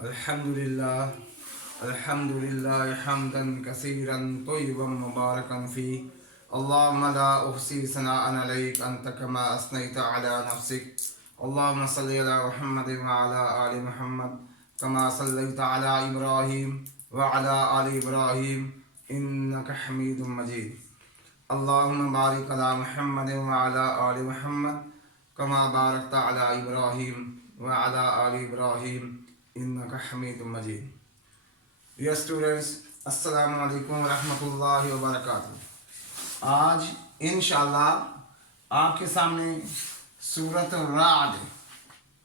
अल्हम्दुलिल्लाह अल्हम्दुलिल्लाह हम्दन कसीरन तय्यिबन मुबारकन फी अल्लाहुम्मा ला उहसी सनाअन अलैक अंत कमा असनैता अला नफ्सिक अल्लाहुम्मा सल्लि अला मुहम्मद व अला आलि मुहम्मद कमा सल्लैता अला इब्राहीम व अला आलि इब्राहीम इन्नका हमीदुम मजीद अल्लाहुम्मा बारिक अला मुहम्मद व अला आलि मुहम्मद कमा बारकता अला इब्राहीम व अला आलि इब्राहीम इन्नका हमीदुम मजीद। डियर स्टूडेंट्स, अस्सलामु अलैकुम रहमतुल्लाहि व बरकातुहू। आज इंशाअल्लाह आपके सामने सूरत राद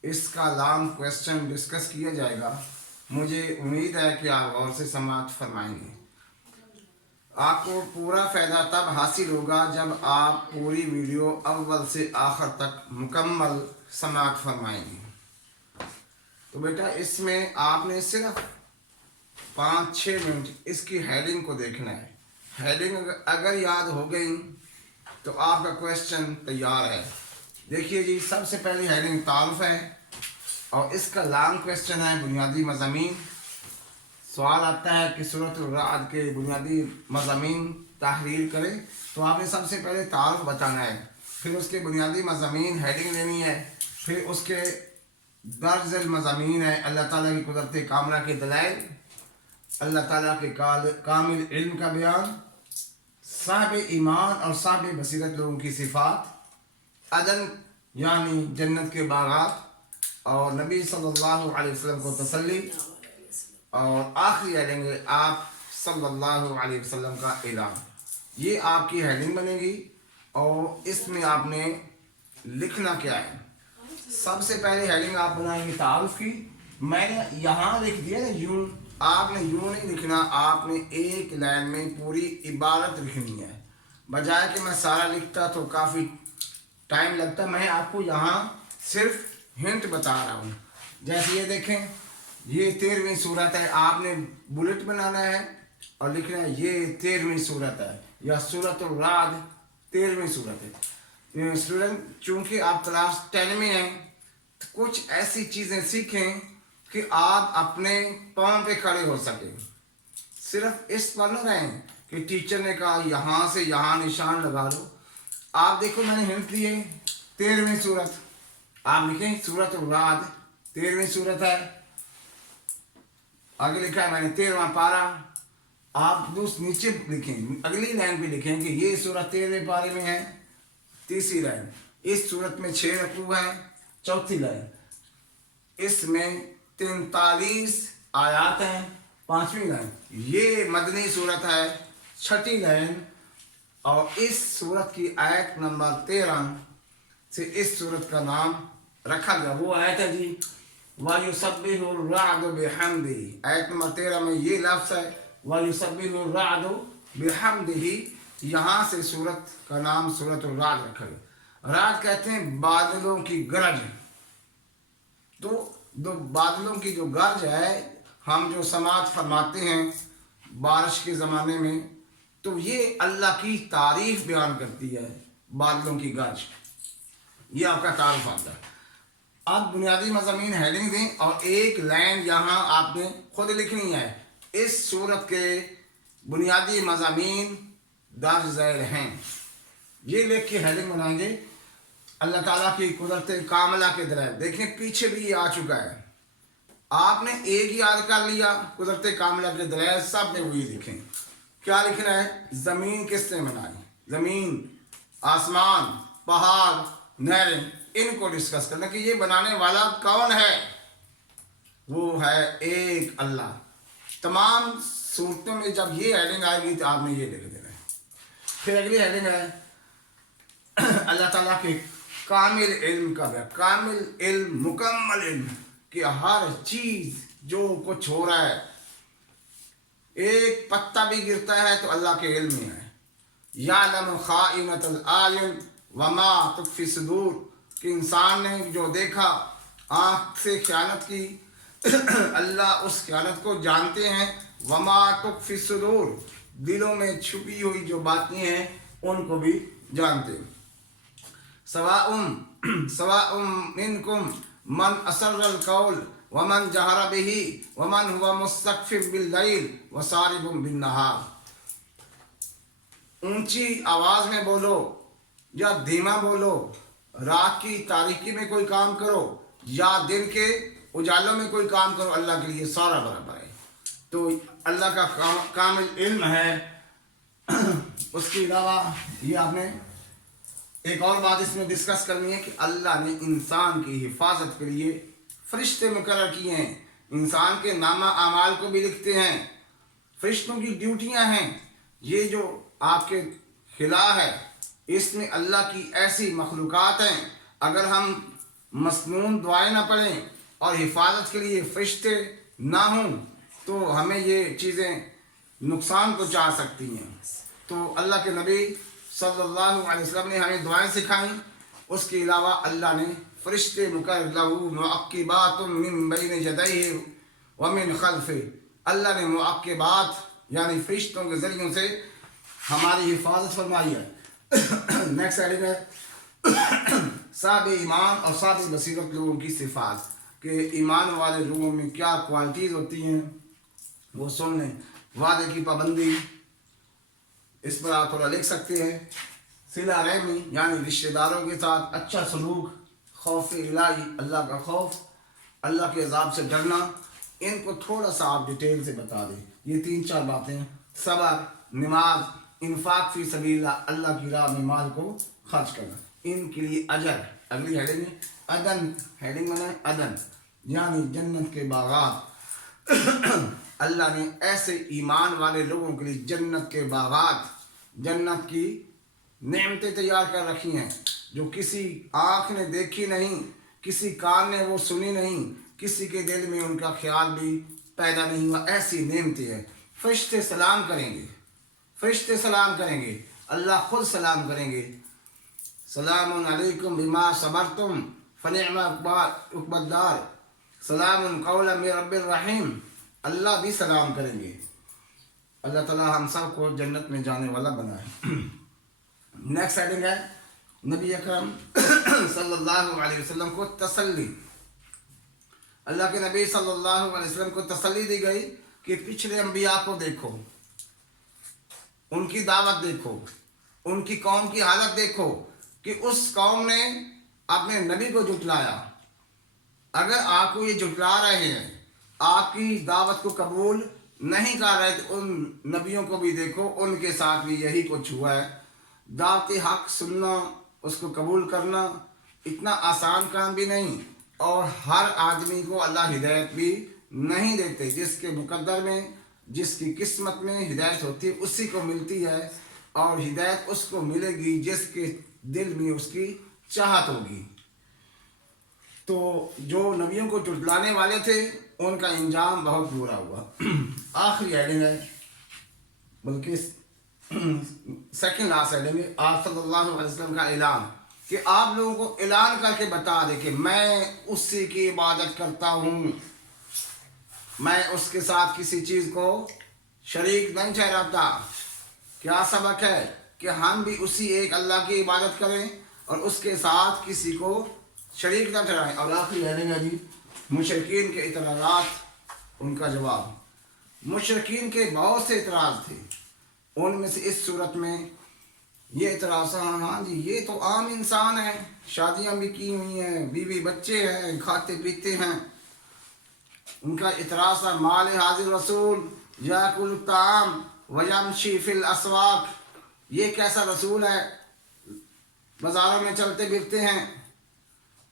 इसका लॉन्ग क्वेश्चन डिस्कस किया जाएगा। मुझे उम्मीद है कि आप गौर से समाअत फरमाएंगे। आपको पूरा फ़ायदा तब हासिल होगा जब आप पूरी वीडियो अव्वल से आखिर तक मुकम्मल समाअत फरमाएंगे। तो बेटा, इसमें आपने सिर्फ 5-6 मिनट इसकी हेडिंग को देखना है। हेडिंग अगर याद हो गई तो आपका क्वेश्चन तैयार है। देखिए जी, सबसे पहले हेडिंग तारुफ है और इसका लॉन्ग क्वेश्चन है बुनियादी मज़ामीन। सवाल आता है कि सूरत राद के बुनियादी मज़ामीन तहरीर करें, तो आपने सबसे पहले तारुफ बताना है, फिर उसके बुनियादी मज़ामीन हेडिंग लेनी है, फिर उसके दर्ज मज़ामीन है अल्लाह ताला की कुदरत कामला के दलाइल, अल्लाह ताला के कामिल इल्म का बयान, साहिब ईमान और साहिब बसीरत लोगों की सिफ़ात, अदन यानी जन्नत के बागात, और नबी सल्लल्लाहु अलैहि वसल्लम को तसल्ली, और आखिरी हेडिंग आप सल्लल्लाहु अलैहि वसल्लम का ऐलान। ये आपकी हेडिंग बनेगी और इसमें आपने लिखना क्या है। सबसे पहले हेडिंग आप बनाएंगे तारुफ की। मैंने यहाँ लिख दिया ना यूं, आपने यूं नहीं लिखना, आपने एक लाइन में पूरी इबारत लिखनी है। बजाय कि मैं सारा लिखता तो काफ़ी टाइम लगता। मैं आपको यहाँ सिर्फ हिंट बता रहा हूँ। जैसे ये देखें, ये 13वीं सूरत है, आपने बुलेट बनाना है और लिखना है ये 13वीं सूरत है या सूरत राद 13वीं सूरत है। स्टूडेंट, चूँकि आप क्लास 10 में हैं, तो कुछ ऐसी चीज़ें सीखें कि आप अपने पाँव पे खड़े हो सकें। सिर्फ इस पर न रहें कि टीचर ने कहा यहाँ से यहाँ निशान लगा लो। आप देखो, मैंने हिंट दिए 13वीं सूरत, आप लिखें सूरत राद 13वीं सूरत है। आगे लिखा है मैंने 13वां पारा। आप दूसरे नीचे लिखें, अगली लाइन पे लिखें कि ये सूरत 13वें पारे में है। तीसरी लाइन, इस सूरत में 6 रकू है। चौथी लाइन, इसमें 43 आयात हैं। 5वीं लाइन, ये मदनी सूरत है। 6ठी लाइन, और इस सूरत की आयत नंबर 13 से इस सूरत का नाम रखा गया। वो आयत है जी वयुसब्बिहुर राअदु बिहम्दिही। आयत नंबर 13 में ये लफ्ज़ है वयुसब्बिहुर राअदु बिहम्दिही। यहाँ से सूरत का नाम सूरत राद रखा गया। राद कहते हैं बादलों की गरज। तो बादलों की जो गरज है, हम जो समाअत फरमाते हैं बारिश के ज़माने में, तो ये अल्लाह की तारीफ़ बयान करती है, बादलों की गरज। ये आपका तारुफ आता है। अब बुनियादी मज़ामीन हेडिंग दें और एक लाइन यहाँ आपने खुद लिखनी है। इस सूरत के बुनियादी मज़ामीन दर्ज झैल हैं। ये लिख के हेडिंग बनाएंगे अल्लाह ताला की कुदरत कामला के दलाइल। देखें, पीछे भी ये आ चुका है। आपने एक ही याद कर लिया, कुदरत कामला के दलाइल, सब में वही लिखें। क्या लिखना है? ज़मीन किसने बनाई, ज़मीन, आसमान, पहाड़, नहरें, इनको डिस्कस करना कि ये बनाने वाला कौन है। वो है एक अल्लाह। तमाम सूरतों में जब ये हेडिंग आएगी तो आपने ये लिख देना है। फिर अगली हेडिंग है अल्लाह ताला के कामिल इल्म का बयान। कामिल इल्म, मुकम्मल इल्म कि हर चीज़ जो कुछ हो रहा है, एक पत्ता भी गिरता है तो अल्लाह के इल्म में है। यालमु खाइनतल आयुन वमा तुख्फी सुदूर, कि इंसान ने जो देखा, आँख से ख़यानत की, अल्लाह उस ख़यानत को जानते हैं। वमा तुख्फी सुदूर, दिलों में छुपी हुई जो बातें हैं उनको भी जानते हैं। सवाउम मिनकुम मन असर्रल कौल वमन जहर बिही वमन हुवा मुस्तक्फिर बिल्लैल वसारिबुम बिन्नहार। ऊंची आवाज में बोलो या धीमा बोलो, रात की तारीकी में कोई काम करो या दिन के उजालों में कोई काम करो, अल्लाह के लिए सारा बराबर है। तो अल्लाह का कामिल इल्म है। उसके अलावा ये आपने एक और बात इसमें डिस्कस करनी है कि अल्लाह ने इंसान की हिफाजत के लिए फरिश्ते मुकर्रर किए हैं, इंसान के नामा अमाल को भी लिखते हैं। फरिश्तों की ड्यूटियां हैं। ये जो आपके खिला है इसमें अल्लाह की ऐसी मखलूक़ात हैं, अगर हम मसनून दुआएं ना पढ़ें और हिफाजत के लिए फरिश्ते ना हों तो हमें ये चीज़ें नुकसान पहुँचा सकती हैं। तो अल्लाह के नबी सल्लल्लाहु अलैहि वसल्लम ने हमें दुआएं सिखाई। उसके अलावा अल्लाह ने फरिश्ते मुकर्रर लहू मुअक्किबातुम मिन बैन यदैहि व मिन खल्फिही, अल्लाह ने मुअक्किबात यानी फरिश्तों के ज़रियों से हमारी हिफाजत फरमाई है। नेक्स्ट हेडिंग है साब ईमान और साब बसीरत लोगों की सिफात, कि ईमान वाले लोगों में क्या क्वालिटीज़ होती हैं वो सुन लें। वादे की पाबंदी, इस पर आप थोड़ा लिख सकते हैं। सिला रहमी यानी रिश्तेदारों के साथ अच्छा सलूक, खौफ इलाही अल्लाह का खौफ, अल्लाह के अजाब से डरना, इनको थोड़ा सा आप डिटेल से बता दें। ये 3-4 बातें। सबर, नमाज, इन्फाक फी सबीलिल्लाह, अल्लाह की राह में माल को खर्च करना, इनके लिए अजर। अगली हेडिंग है अदन, हेडिंग में अदन यानी जन्नत के बागात। अल्लाह ने ऐसे ईमान वाले लोगों के लिए जन्नत के बागात, जन्नत की नेमतें तैयार कर रखी हैं जो किसी आँख ने देखी नहीं, किसी कान ने वो सुनी नहीं, किसी के दिल में उनका ख्याल भी पैदा नहीं हुआ। ऐसी नेमतें हैं। फरिश्ते सलाम करेंगे, फरिश्ते सलाम करेंगे, अल्लाह खुद सलाम करेंगे। सलामुन अलैकुम बिमा सबरतुम फनिअमा उक़बद्दार, सलामुन कौलन मिन रब्बिर रहीम, अल्लाह भी सलाम करेंगे। अल्लाह ताला हम सब को जन्नत में जाने वाला बनाए। नेक्स्ट हेडिंग है नबी अकरम सल्लल्लाहु अलैहि वसल्लम को तसल्ली। अल्लाह के नबी सल्लल्लाहु अलैहि वसल्लम को तसल्ली दी गई कि पिछले अंबिया को देखो, उनकी दावत देखो, उनकी कौम की हालत देखो कि उस कौम ने अपने नबी को जुटलाया। अगर आपको ये जुटला रहे हैं, आपकी दावत को कबूल नहीं कर रहे, तो उन नबियों को भी देखो, उनके साथ भी यही कुछ हुआ है। दावत हक सुनना, उसको कबूल करना इतना आसान काम भी नहीं, और हर आदमी को अल्लाह हिदायत भी नहीं देते। जिसके मुकद्दर में, जिसकी किस्मत में हिदायत होती है उसी को मिलती है, और हिदायत उसको मिलेगी जिसके दिल में उसकी चाहत होगी। तो जो नबियों को जुटलाने वाले थे उनका इंजाम बहुत बुरा हुआ। आखिरी हेडिंग है, बल्कि सेकंड लास्ट हेडिंग है, आप सल्लल्लाहु अलैहि वसल्लम का ऐलान, कि आप लोगों को ऐलान करके बता दे कि मैं उसी की इबादत करता हूँ, मैं उसके साथ किसी चीज़ को शरीक नहीं ठहराता। क्या सबक है कि हम भी उसी एक अल्लाह की इबादत करें और उसके साथ किसी को शरीक न ठहराएं। और आखिरी हेडिंग है जी मुशरिकीन के इतराज़ात, उनका जवाब। मुशरिकीन के बहुत से इतराज़ थे, उनमें से इस सूरत में ये इतराज़, हाँ जी ये तो आम इंसान है, शादियाँ भी की हुई हैं, बीवी बच्चे हैं, खाते पीते हैं। उनका इतराज़ था माल हाजिर रसूल याकुल ताम वयमशी फिल अस्वाक, ये कैसा रसूल है, बाज़ारों में चलते फिरते हैं,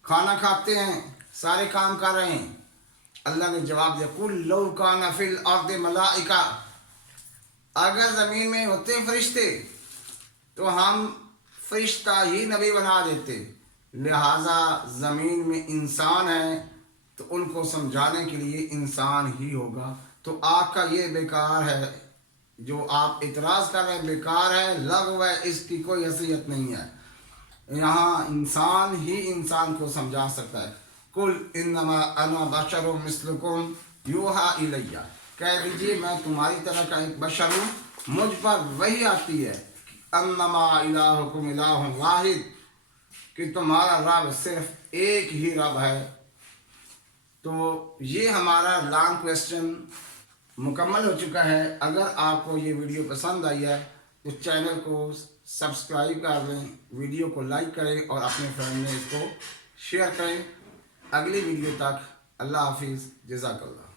खाना खाते हैं, सारे काम कर रहे हैं। अल्लाह ने जवाब दिया कुल लौ काना फिल अर्द मलाइका, अगर ज़मीन में होते फरिश्ते तो हम फरिश्ता ही नबी बना देते। लिहाजा ज़मीन में इंसान है तो उनको समझाने के लिए इंसान ही होगा। तो आपका ये बेकार है, जो आप इतराज़ कर रहे हैं बेकार है, लग़्व है, इसकी कोई हैसियत नहीं है। यहाँ इंसान ही इंसान को समझा सकता है। कुल इन्नमा अना बशरुम मिस्लुकुम यूहा इलैया, कह दीजिए मैं तुम्हारी तरह का एक बशर हूँ, मुझ पर वही आती है अन्नमा इलाहुकुम इलाहुन वाहिद, कि तुम्हारा रब सिर्फ एक ही रब है। تو یہ ہمارا لانگ کویسچن مکمل ہو چکا ہے. اگر آپ کو یہ ویڈیو پسند آئی ہے تو چینل کو سبسکرائب کر لیں, ویڈیو کو لائک کریں اور اپنے فرینڈ میں اس کو شیئر کریں. اگلی ویڈیو تک اللہ حافظ, جزاک اللہ.